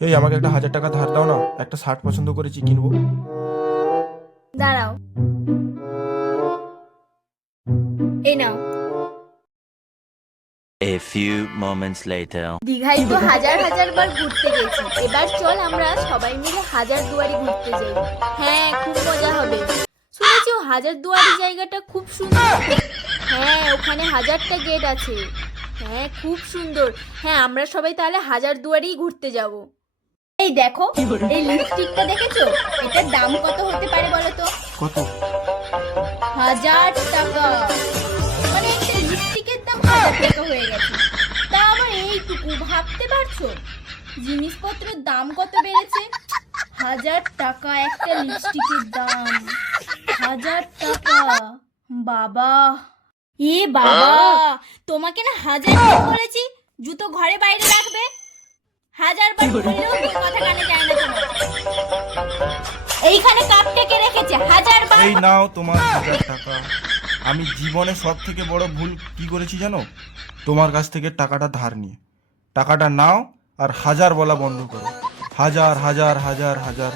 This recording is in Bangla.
এই আমাকে একটা 1000 টাকা ধার দাও না, একটা শার্ট পছন্দ করেছি, কিনবো। দাঁড়াও, এই নাও। A few moments later. দীঘায় তো হাজার হাজার বার ঘুরতে গেছি, এবার চল আমরা সবাই মিলে হাজারদুয়ারি ঘুরতে যাই। হ্যাঁ, খুব মজা হবে। শুনেছি ও হাজারদুয়ারি জায়গাটা খুব সুন্দর। হ্যাঁ, ওখানে 1000টা গেট আছে। হ্যাঁ, খুব সুন্দর। হ্যাঁ, আমরা সবাই তাহলে হাজারদুয়ারি ঘুরতে যাব। এই দেখো, এই লিপস্টিকটা দেখেছো? এটার দাম কত হতে পারে বলো তো? কত? 1000 টাকা। মানে একটা লিপস্টিকের দাম 1000 টাকা হয়ে গেছে। তা আবার এইটুকু, ভাবতে পারছো জিনিসপত্রের দাম কত বেড়েছে? 1000 টাকা একটা লিপস্টিকের দাম। 1000 টাকা, বাবা! এ বাবা, তোমাকে না 1000 বার বলেছি জুতো ঘরে বাইরে রাখবে। 1000 বার বললেও তো কথা কানে যায় না তোমার। এইখানে কাপ টেকে রেখেছে 1000 বার। এই নাও তোমার 1000 টাকা। আমি জীবনে সব থেকে বড় ভুল কি করেছি জানো? তোমার কাছ থেকে টাকাটা ধার নিয়ে। টাকাটা নাও আর হাজার বলা বন্ধ করো। হাজার হাজার হাজার হাজার